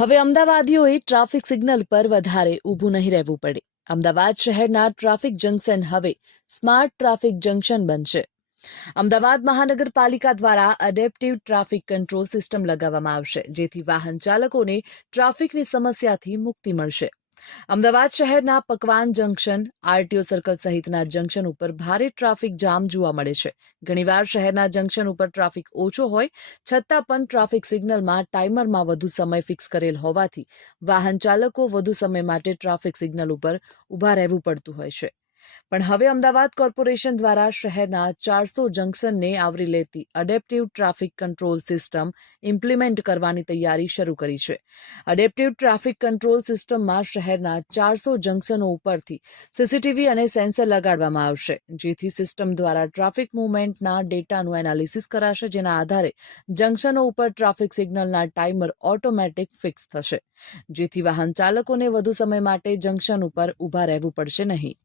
હવે અમદાવાદીઓએ traffic signal પર વધારે ઊભું નહીં રહેવું પડે. અમદાવાદ શહેરના ટ્રાફિક જંકશન હવે સ્માર્ટ ટ્રાફિક જંકશન બનશે. અમદાવાદ મહાનગરપાલિકા દ્વારા એડેપ્ટિવ ટ્રાફિક કંટ્રોલ સિસ્ટમ લગાવવામાં આવશે, જેથી વાહન ચાલકોને ટ્રાફિકની સમસ્યાથી મુક્તિ મળશે. અમદાવાદ શહેરના પકવાન જંકશન, આરટીઓ સર્કલ સહિતના જંકશન ઉપર ભારે ટ્રાફિક જામ જોવા મળે છે. ઘણીવાર શહેરના જંકશન ઉપર ટ્રાફિક ઓછો હોય છતાં પણ ટ્રાફિક સિગ્નલમાં ટાઈમરમાં વધુ સમય ફિક્સ કરેલ હોવાથી વાહન ચાલકો વધુ સમય માટે ટ્રાફિક સિગ્નલ ઉપર ઊભા રહેવું પડતું હોય છે. પણ હવે અમદાવાદ કોર્પોરેશન દ્વારા શહેરના 400 જંકશનને આવરી લેતી adaptive traffic control system implement કરવાની તૈયારી શરૂ કરી છે. એડેપ્ટિવ ટ્રાફિક કંટ્રોલ સિસ્ટમમાં શહેરના 400 જંકશનો ઉપરથી સીસીટીવી અને સેન્સર લગાડવામાં આવશે, જેથી સિસ્ટમ દ્વારા ટ્રાફિક મૂવમેન્ટના ડેટાનું એનાલિસિસ કરાશે, જેના આધારે જંકશનો ઉપર ટ્રાફિક સિગ્નલના ટાઈમર ઓટોમેટિક ફિક્સ થશે, જેથી વાહન ચાલકોને વધુ સમય માટે જંકશન ઉપર ઊભા રહેવું પડશે નહીં.